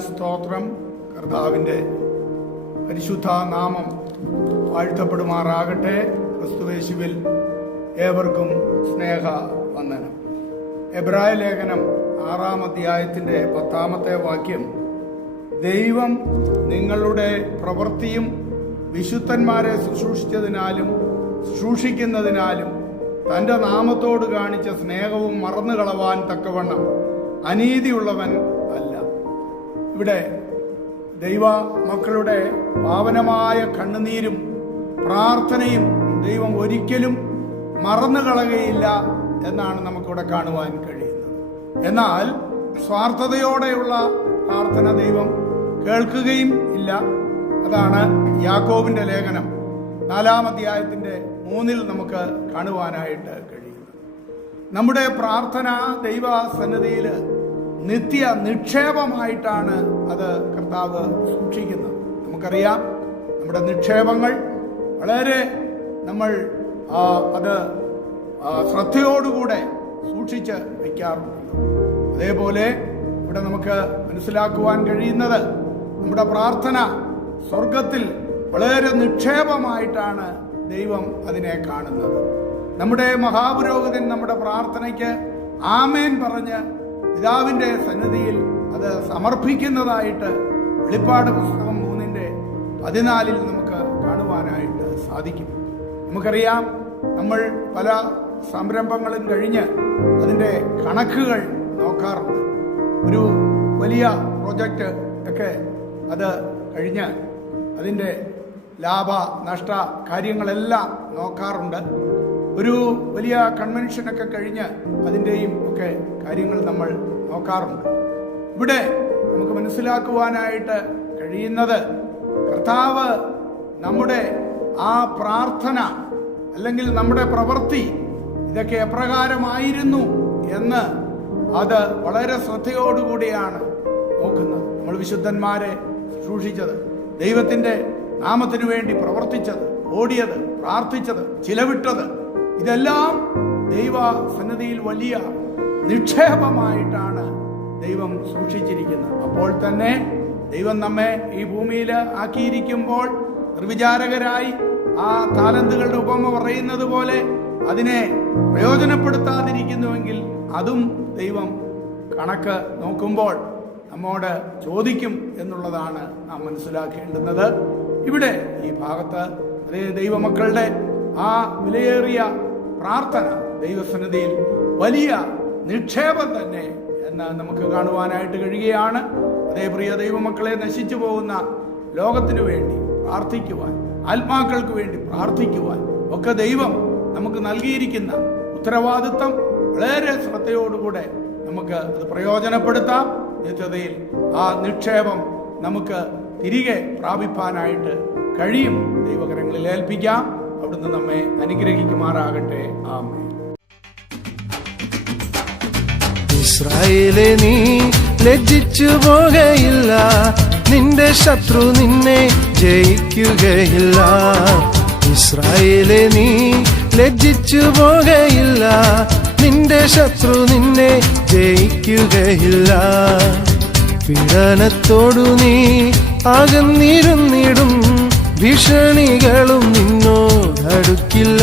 സ്തോത്രം. കർത്താവിന്റെ പരിശുദ്ധ നാമം വാഴ്ത്തപ്പെടുമാറാകട്ടെ. ക്രിസ്തുവേശുവിൽ ഏവർക്കും സ്നേഹ വന്ദനം. എബ്രായ ലേഖനം ആറാം അധ്യായത്തിന്റെ പത്താമത്തെ വാക്യം. ദൈവം നിങ്ങളുടെ പ്രവൃത്തിയും വിശുദ്ധന്മാരെ ശുശ്രൂഷിച്ചതിനാലും ശുശ്രൂഷിക്കുന്നതിനാലും തന്റെ നാമത്തോട് കാണിച്ച സ്നേഹവും മറന്നു കളവാൻ തക്കവണ്ണം അനീതിയുള്ളവൻ ഇവിടെ ദൈവ മക്കളുടെ പാവനമായ കണ്ണുനീരും പ്രാർത്ഥനയും ദൈവം ഒരിക്കലും മറന്നു കളയുകയില്ല എന്നാണ് നമുക്കിവിടെ കാണുവാൻ കഴിയുന്നത്. എന്നാൽ സ്വാർത്ഥതയോടെയുള്ള പ്രാർത്ഥന ദൈവം കേൾക്കുകയും ഇല്ല. അതാണ് യാക്കോബിന്റെ ലേഖനം. നാലാം അധ്യായത്തിന്റെ മൂന്നിൽ നമുക്ക് കാണുവാനായിട്ട് കഴിയുന്നത്. നമ്മുടെ പ്രാർത്ഥന ദൈവ സന്നദ്ധിയിൽ നിത്യ നിക്ഷേപമായിട്ടാണ് അത് കർത്താവ് സൂക്ഷിക്കുന്നത്. നമുക്കറിയാം നമ്മുടെ നിക്ഷേപങ്ങൾ വളരെ നമ്മൾ അത് ശ്രദ്ധയോടുകൂടെ സൂക്ഷിച്ച് വയ്ക്കാറുണ്ട്. അതേപോലെ ഇവിടെ നമുക്ക് മനസ്സിലാക്കുവാൻ കഴിയുന്നത് നമ്മുടെ പ്രാർത്ഥന സ്വർഗത്തിൽ വളരെ നിക്ഷേപമായിട്ടാണ് ദൈവം അതിനെ കാണുന്നത്. നമ്മുടെ മഹാപുരോഹിതൻ നമ്മുടെ പ്രാർത്ഥനയ്ക്ക് ആമേൻ പറഞ്ഞ് പിതാവിന്റെ സന്നിധിയിൽ അത് സമർപ്പിക്കുന്നതായിട്ട് വെളിപ്പാട് പുസ്തകം മൂന്നിന്റെ പതിനാലിൽ നമുക്ക് കാണുവാനായിട്ട് സാധിക്കും. നമുക്കറിയാം നമ്മൾ പല സംരംഭങ്ങളും കഴിഞ്ഞ് അതിന്റെ കണക്കുകൾ നോക്കാറുണ്ട്. ഒരു വലിയ പ്രൊജക്റ്റ് ഒക്കെ അത് കഴിഞ്ഞ് അതിന്റെ ലാഭ നഷ്ട കാര്യങ്ങളെല്ലാം നോക്കാറുണ്ട്. ഒരു വലിയ കൺവെൻഷനൊക്കെ കഴിഞ്ഞ് അതിന്റെയും ഒക്കെ കാര്യങ്ങൾ നമ്മൾ നോക്കാറുണ്ട്. ഇവിടെ നമുക്ക് മനസ്സിലാക്കുവാനായിട്ട് കഴിയുന്നത് കർത്താവ് നമ്മുടെ ആ പ്രാർത്ഥന അല്ലെങ്കിൽ നമ്മുടെ പ്രവൃത്തി ഇതൊക്കെ എപ്രകാരമായിരുന്നു എന്ന് അത് വളരെ ശ്രദ്ധയോടുകൂടിയാണ് നോക്കുന്നത്. നമ്മൾ വിശുദ്ധന്മാരെ ശുശ്രൂഷിച്ചത് ദൈവത്തിന്റെ നാമത്തിനു വേണ്ടി പ്രവർത്തിച്ചത് ഓടിയത് പ്രാർത്ഥിച്ചത് ചിലവിട്ടത് ഇതെല്ലാം ദൈവ സന്നദ്ധിയിൽ വലിയ നിക്ഷേപമായിട്ടാണ് ദൈവം സൂക്ഷിച്ചിരിക്കുന്നത്. അപ്പോൾ തന്നെ ദൈവം നമ്മെ ഈ ഭൂമിയിൽ ആക്കിയിരിക്കുമ്പോൾ നിർവിചാരകരായി ആ താലന്തുകളുടെ ഉപമ പറയുന്നത് പോലെ അതിനെ പ്രയോജനപ്പെടുത്താതിരിക്കുന്നുവെങ്കിൽ അതും ദൈവം കണക്ക് നോക്കുമ്പോൾ നമ്മോട് ചോദിക്കും എന്നുള്ളതാണ് നാം മനസ്സിലാക്കേണ്ടുന്നത്. ഇവിടെ ഈ ഭാഗത്ത് ദൈവമക്കളുടെ ആ വിലയേറിയ പ്രാർത്ഥന ദൈവസന്നിധിയിൽ വലിയ നിക്ഷേപം തന്നെ എന്ന് നമുക്ക് കാണുവാനായിട്ട് കഴിയുകയാണ്. അതേ പ്രിയ ദൈവമക്കളെ നശിച്ചു പോകുന്ന ലോകത്തിനു വേണ്ടി പ്രാർത്ഥിക്കുവാൻ ആത്മാക്കൾക്ക് വേണ്ടി പ്രാർത്ഥിക്കുവാൻ ഒക്കെ ദൈവം നമുക്ക് നൽകിയിരിക്കുന്ന ഉത്തരവാദിത്വം വളരെ ശ്രദ്ധയോടുകൂടെ നമുക്ക് അത് പ്രയോജനപ്പെടുത്താം. നിത്യതയിൽ ആ നിക്ഷേപം നമുക്ക് തിരികെ പ്രാപിപ്പാനായിട്ട് കഴിയും. ദൈവകരങ്ങളിൽ ഏൽപ്പിക്കാം. അവിടുന്ന് നമ്മെ അനുഗ്രഹിക്കുമാറാകട്ടെ. ആമേ ഇസ്രായേലെ നീ ലജ്ജിച്ചു പോകയില്ല. നിന്റെ ശത്രു നിന്നെ ജയിക്കുകയില്ല. ഇസ്രായേലെ നീ ലജ്ജിച്ചു പോകയില്ല. നിന്റെ ശത്രു നിന്നെ ജയിക്കുകയില്ല. പീഡനത്തോടു നീ അകന്നിരുന്നിടും. ഭീഷണികളും നിന്നോടടുക്കില്ല.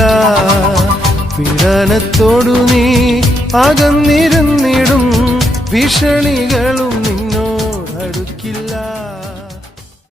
പീഡനത്തോടു നീ അകന്നിരുന്നിടും. ഭീഷണികളും നിന്നോടടുക്കില്ല.